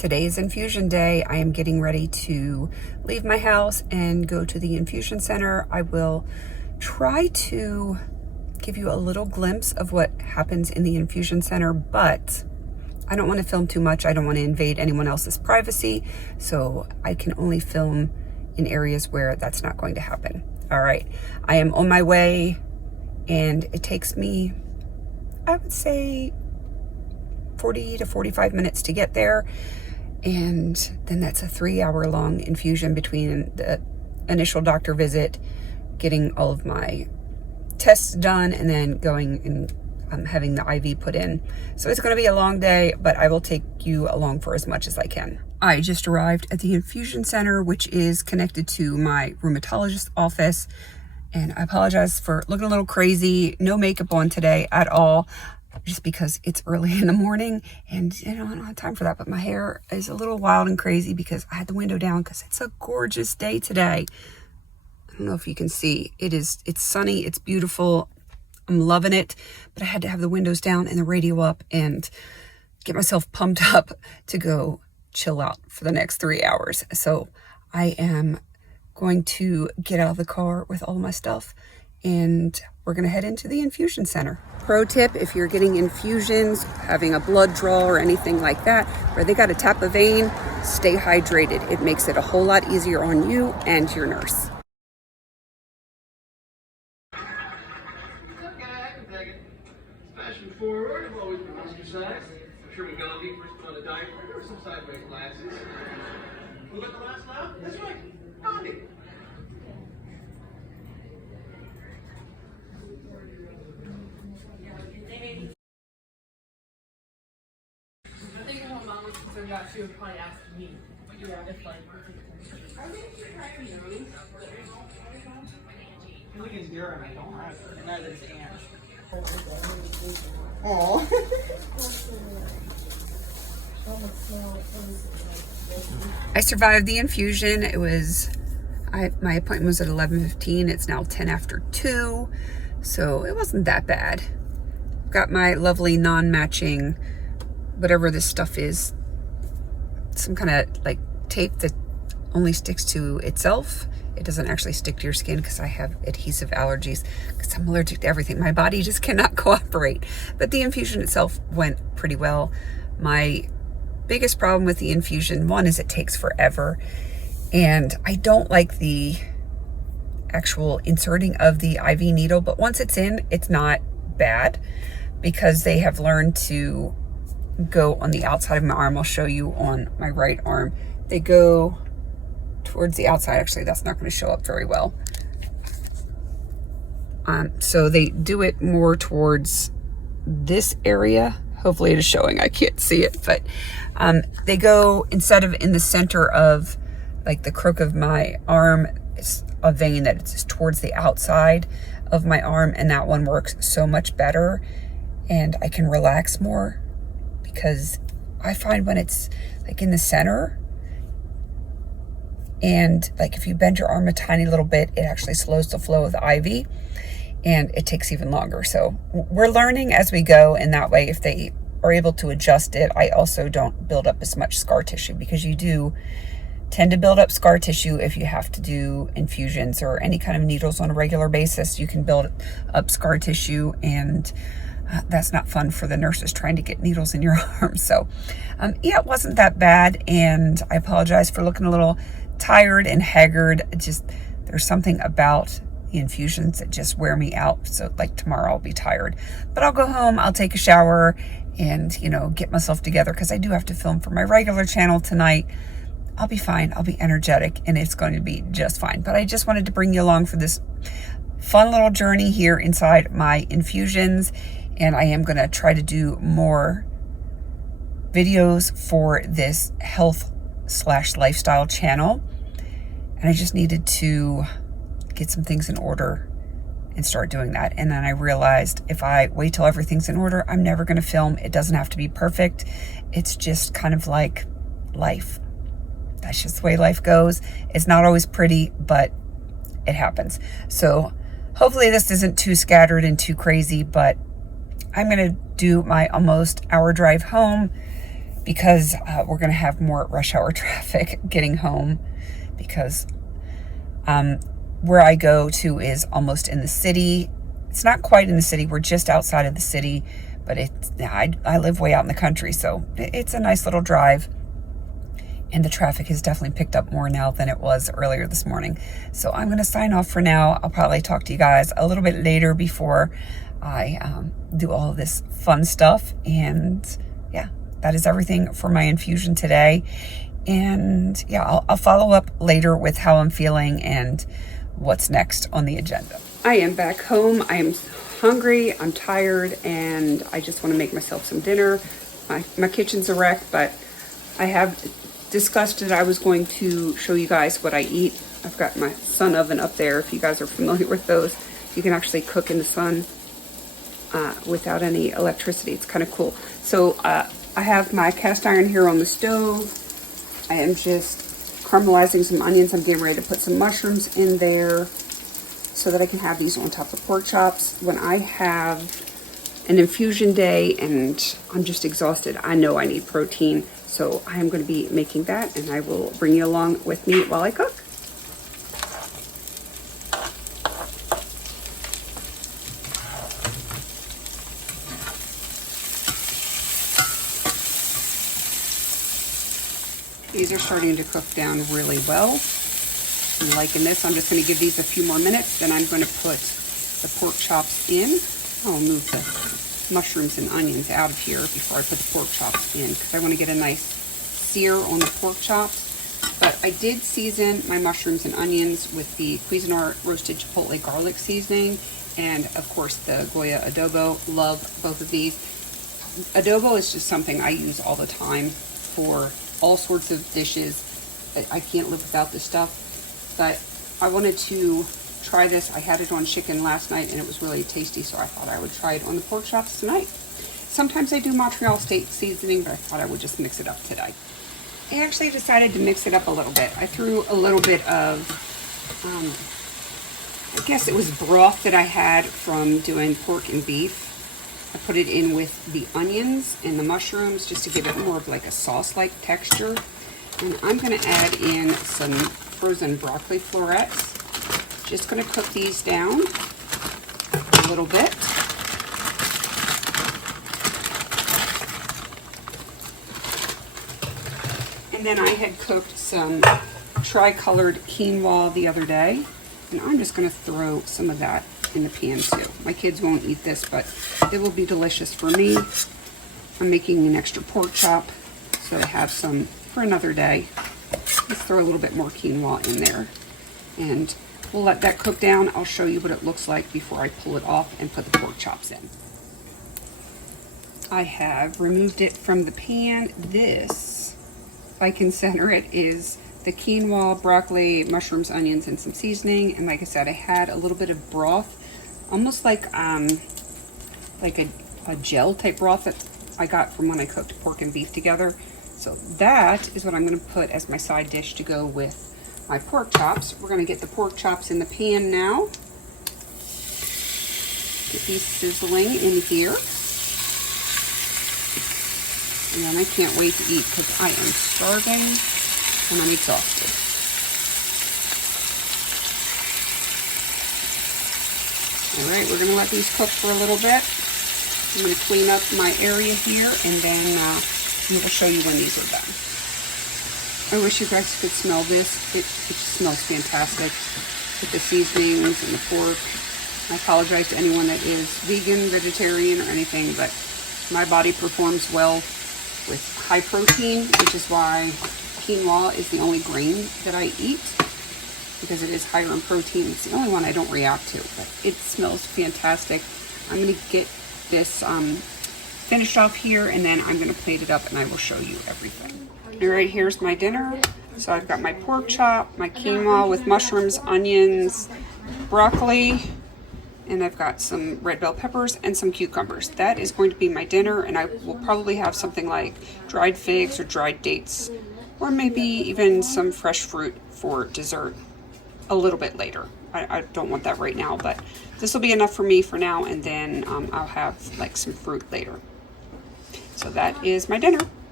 Today is infusion day. I am getting ready to leave my house and go to the infusion center. I will try to give you a little glimpse of what happens in the infusion center, but I don't want to film too much. I don't want to invade anyone else's privacy, so I can only film in areas where that's not going to happen. All right, I am on my way, and it takes me, I would say, 40 to 45 minutes to get there. And then that's a 3-hour-long infusion between the initial doctor visit, getting all of my tests done, and then going and having the IV put in. So it's going to be a long day, but I will take you along for as much as I can. I just arrived at the infusion center, which is connected to my rheumatologist office. And I apologize for looking a little crazy. No makeup on today at all, just because it's early in the morning and I don't have time for that. But my hair is a little wild and crazy because I had the window down because it's a gorgeous day today. I don't know if you can see. It's sunny, it's beautiful. I'm loving it, but I had to have the windows down and the radio up and get myself pumped up to go chill out for the next 3 hours. So I am going to get out of the car with all my stuff, and we're going to head into the infusion center. Pro tip, if you're getting infusions, having a blood draw or anything like that, where they got to tap a vein, stay hydrated. It makes it a whole lot easier on you and your nurse. Fashion forward, always been exercise. I'm sure Gandhi first put on a diaper or some sideways glasses. Who got the last laugh? That's right, Gandhi. I think if my mom was concerned about, she would probably ask me. Yeah, if like. Are they trying to nose? I think it's urine. I don't have it. Neither is Anne. Oh. I survived the infusion. It was, my appointment was at 11:15. It's now 10 after 2, so it wasn't that bad. Got my lovely non-matching, whatever this stuff is, some kind of like tape that only sticks to itself. It doesn't actually stick to your skin because I have adhesive allergies because I'm allergic to everything. My body just cannot cooperate. But the infusion itself went pretty well. My biggest problem with the infusion, one, is it takes forever. And I don't like the actual inserting of the IV needle, but once it's in, it's not bad because they have learned to go on the outside of my arm. I'll show you on my right arm. They go towards the outside. Actually, that's not going to show up very well. So they do it more towards this area. Hopefully it is showing. I can't see it, but they go, instead of in the center of like the crook of my arm, it's a vein that is towards the outside of my arm, and that one works so much better, and I can relax more because I find when it's like in the center, and like if you bend your arm a tiny little bit, it actually slows the flow of the IV and it takes even longer. So we're learning as we go, and that way if they are able to adjust it, I also don't build up as much scar tissue, because you do tend to build up scar tissue if you have to do infusions or any kind of needles on a regular basis. You can build up scar tissue, and that's not fun for the nurses trying to get needles in your arm. So yeah, it wasn't that bad, and I apologize for looking a little tired and haggard. Just there's something about the infusions that just wear me out. So like tomorrow I'll be tired, but I'll go home, I'll take a shower, and get myself together because I do have to film for my regular channel tonight. I'll be fine. I'll be energetic, and it's going to be just fine. But I just wanted to bring you along for this fun little journey here inside my infusions, and I am going to try to do more videos for this health/lifestyle channel. And I just needed to get some things in order and start doing that. And then I realized if I wait till everything's in order, I'm never going to film. It doesn't have to be perfect. It's just kind of like life. That's just the way life goes. It's not always pretty, but it happens. So hopefully this isn't too scattered and too crazy, but I'm going to do my almost hour drive home because we're going to have more rush hour traffic getting home, because where I go to is almost in the city. It's not quite in the city. We're just outside of the city, but I live way out in the country, so it's a nice little drive. And the traffic has definitely picked up more now than it was earlier this morning. So I'm going to sign off for now. I'll probably talk to you guys a little bit later before I do all of this fun stuff. And yeah, that is everything for my infusion today. And yeah, I'll follow up later with how I'm feeling and what's next on the agenda. I am back home. I am hungry, I'm tired, and I just want to make myself some dinner. My kitchen's a wreck, but I have discussed that I was going to show you guys what I eat. I've got my sun oven up there. If you guys are familiar with those, you can actually cook in the sun without any electricity. It's kind of cool. So I have my cast iron here on the stove. I am just caramelizing some onions. I'm getting ready to put some mushrooms in there so that I can have these on top of pork chops. When I have an infusion day and I'm just exhausted, I know I need protein. So I am going to be making that, and I will bring you along with me while I cook. These are starting to cook down really well. I'm liking this. I'm just going to give these a few more minutes, then I'm going to put the pork chops in. I'll move the mushrooms and onions out of here before I put the pork chops in, because I want to get a nice sear on the pork chops. But I did season my mushrooms and onions with the Cuisinart roasted chipotle garlic seasoning, and of course the Goya adobo. Love both of these. Adobo is just something I use all the time for all sorts of dishes. I can't live without this stuff, but I wanted to try this. I had it on chicken last night and it was really tasty, so I thought I would try it on the pork chops tonight. Sometimes I do Montreal steak seasoning, but I thought I would just mix it up today. I actually decided to mix it up a little bit. I threw a little bit of, I guess it was broth that I had from doing pork and beef. I put it in with the onions and the mushrooms just to give it more of like a sauce-like texture. And I'm going to add in some frozen broccoli florets. Just going to cook these down a little bit. And then I had cooked some tri-colored quinoa the other day, and I'm just going to throw some of that in the pan too. My kids won't eat this, but it will be delicious for me. I'm making an extra pork chop, so I have some for another day. Let's throw a little bit more quinoa in there, and we'll let that cook down. I'll show you what it looks like before I pull it off and put the pork chops in. I have removed it from the pan. This, if I can center it, is the quinoa, broccoli, mushrooms, onions, and some seasoning. And like I said, I had a little bit of broth, almost like a gel type broth that I got from when I cooked pork and beef together. So that is what I'm going to put as my side dish to go with my pork chops. We're going to get the pork chops in the pan now. Get these sizzling in here. And then I can't wait to eat because I am starving and I'm exhausted. Alright, we're going to let these cook for a little bit. I'm going to clean up my area here, and then we will show you when these are done. I wish you guys could smell this. It just smells fantastic with the seasonings and the pork. I apologize to anyone that is vegan, vegetarian, or anything, but my body performs well with high protein, which is why quinoa is the only grain that I eat, because it is higher in protein. It's the only one I don't react to, but it smells fantastic. I'm going to get this finished off here, and then I'm going to plate it up and I will show you everything. All right, here's my dinner. So I've got my pork chop, my quinoa with mushrooms, onions, broccoli, and I've got some red bell peppers and some cucumbers. That is going to be my dinner, and I will probably have something like dried figs or dried dates, or maybe even some fresh fruit for dessert a little bit later. I don't want that right now, but this will be enough for me for now, and then I'll have like some fruit later. So that is my dinner.